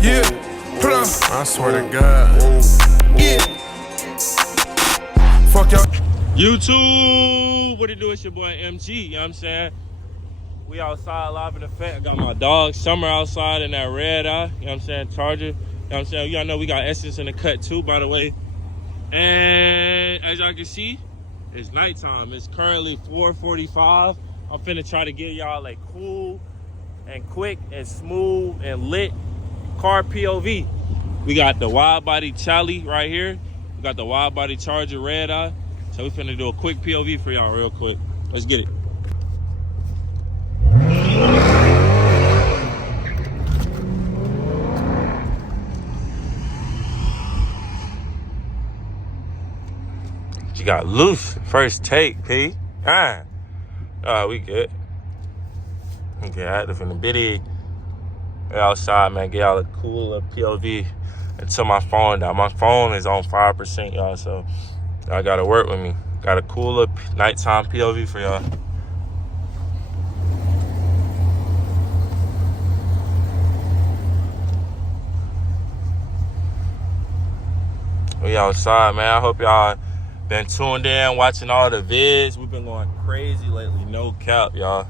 Yeah, put on. I swear to God. Yeah. Fuck y'all. YouTube, what it do? It's your boy MG, you know what I'm saying? We outside live in effect. I got my dog Summer outside in that Redeye, you know what I'm saying? Charger, you know what I'm saying? Y'all know we got Essence in the cut too, by the way. And as y'all can see, it's nighttime. It's currently 4:45. I'm finna try to get y'all a cool and quick and smooth and lit car POV. We got the Widebody Charlie right here. We got the Widebody Charger Redeye. So we finna do a quick POV for y'all real quick. Let's get it. You got loose. First take, P. We good. We get active in the bitty. We outside, man. Get y'all a cool POV until my phone down. My phone is on 5%, y'all, so y'all gotta work with me. Got a cooler nighttime POV for y'all. We outside, man. I hope y'all been tuned in, watching all the vids. We've been going crazy lately, no cap, y'all.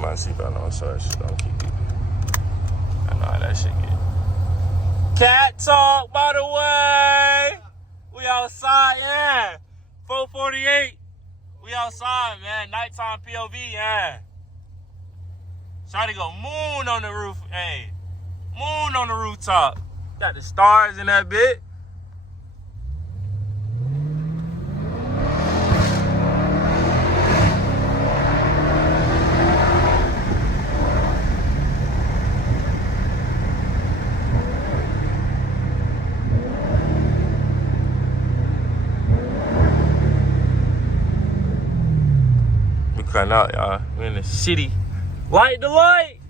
My seatbelt on, so it's just gonna keep it. I know how that shit get. Cat talk, by the way. We outside, yeah. 4:48. We outside, man. Nighttime POV, yeah. Try to go moon on the roof, hey. Moon on the rooftop. Got the stars in that bit. Cutting out, y'all. We're in the city. Light the light!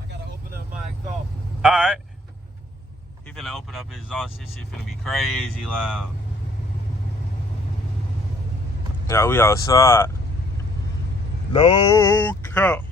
I gotta open up my exhaust. Alright. He finna open up his exhaust. This shit finna be crazy loud. Yeah, we outside. No cap.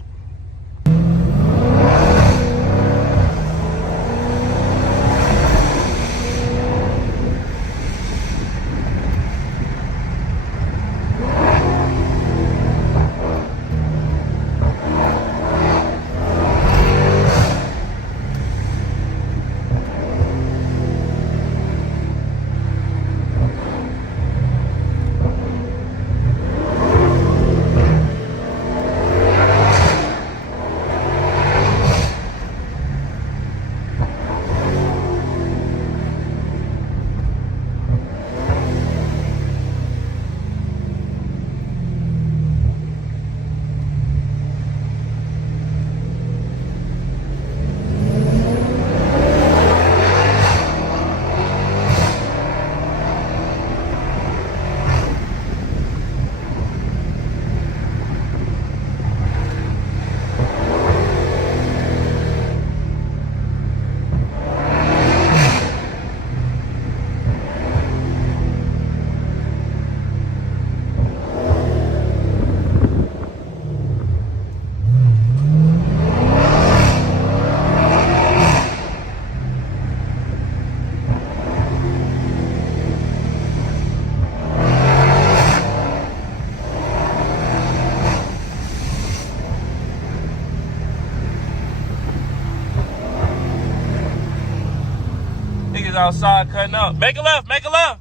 Niggas outside cutting up. Make a left, make a left.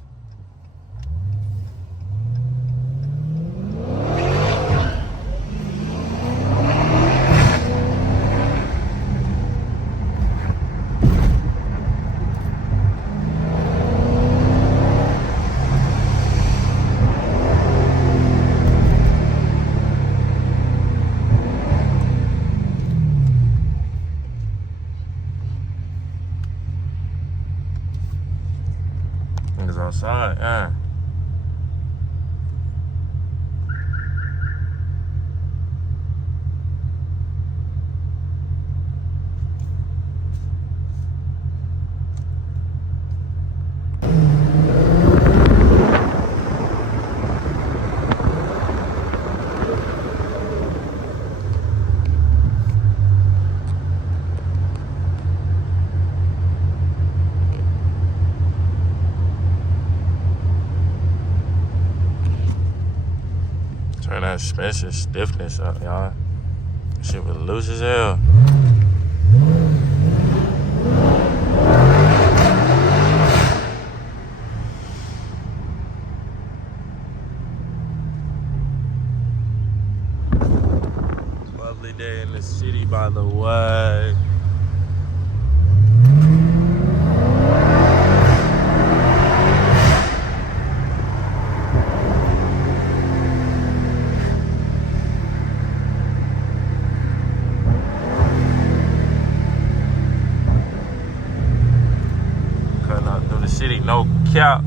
Niggas outside, yeah. Turn that suspension stiffness up, y'all. Shit was loose as hell. Lovely day in the city, by the way. Cutting up through the city, no cap.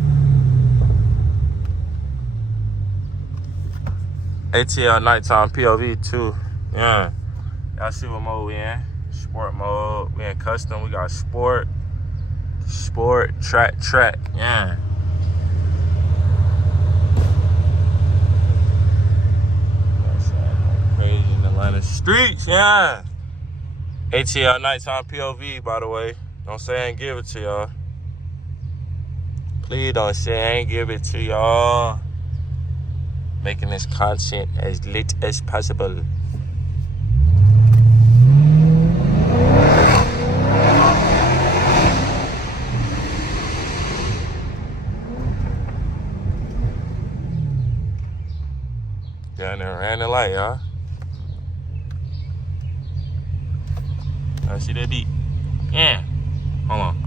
ATL nighttime POV too. Yeah. Y'all see what mode we in? Sport mode. We in custom. We got sport, track. Yeah. Crazy in Atlanta streets. Yeah. ATL nighttime POV, by the way. Don't say I ain't give it to y'all. Please don't say I ain't give it to y'all. Making this content as lit as possible. Down there ran the light, y'all. I see that beat. Yeah. Hold on.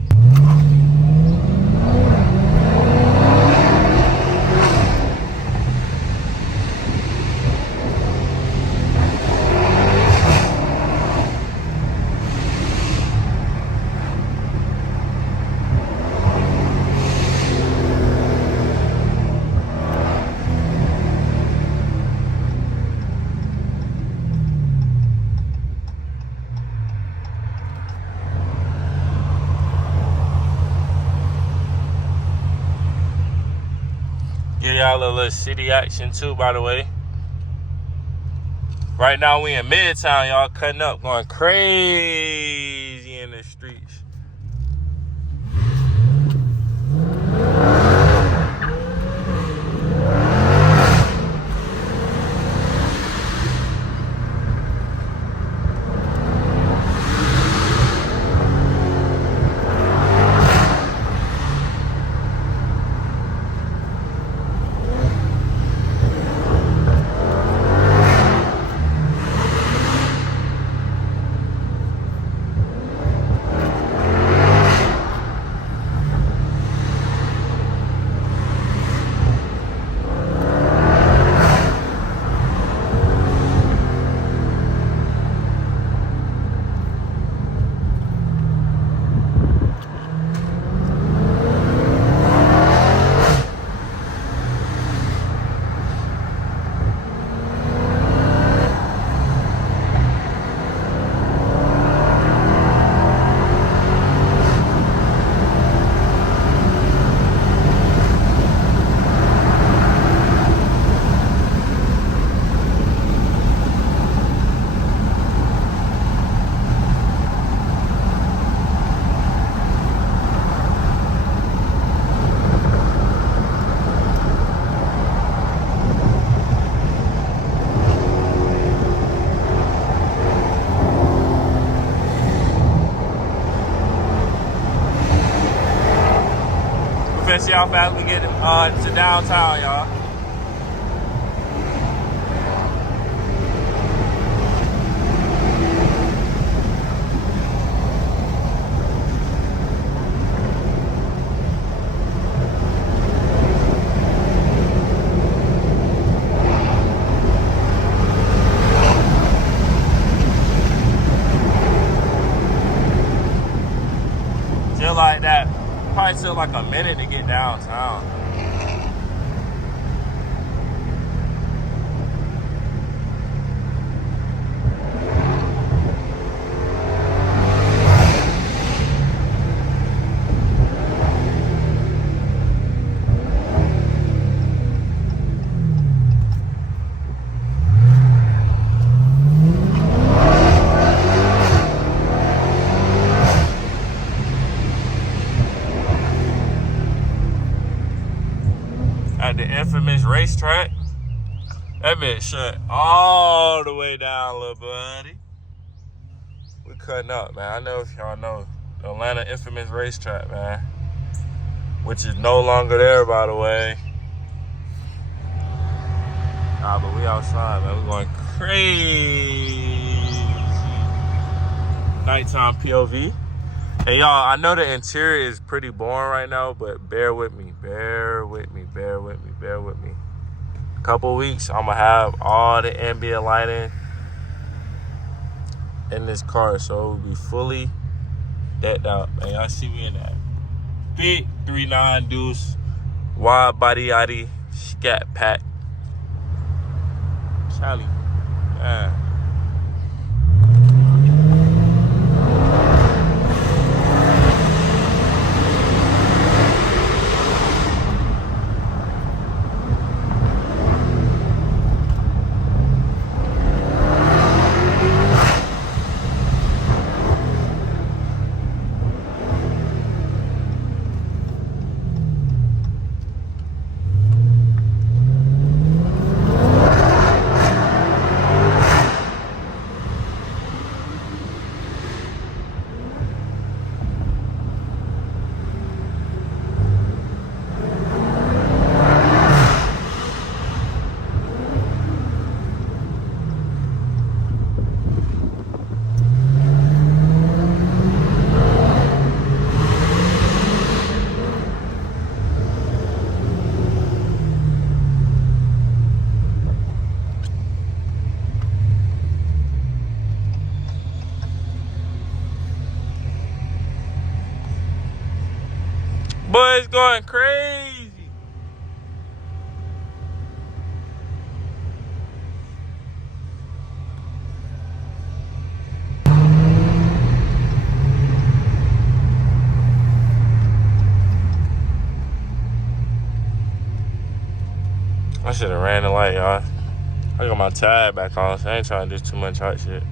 Give y'all a little city action too, by the way. Right now we in Midtown, y'all, cutting up, going crazy in the streets. Let's see how fast we get to downtown, y'all. Just like that. Probably took like a minute to get downtown. At the infamous racetrack. That bitch shut all the way down, little buddy. We cutting up, man. I know if y'all know the Atlanta infamous racetrack, man. Which is no longer there, by the way. Nah, but we outside, man. We going crazy. Nighttime POV. Hey, y'all, I know the interior is pretty boring right now, but bear with me. Bear with me. Bear with me. Bear with me. A couple weeks, I'm going to have all the ambient lighting in this car, so it will be fully decked out. Man, y'all see me in that big 3.9 deuce Widebody Scat pack. Charlie, man. Boy, it's going crazy. I should have ran the light, y'all. I got my tag back on, so I ain't trying to do too much hot shit.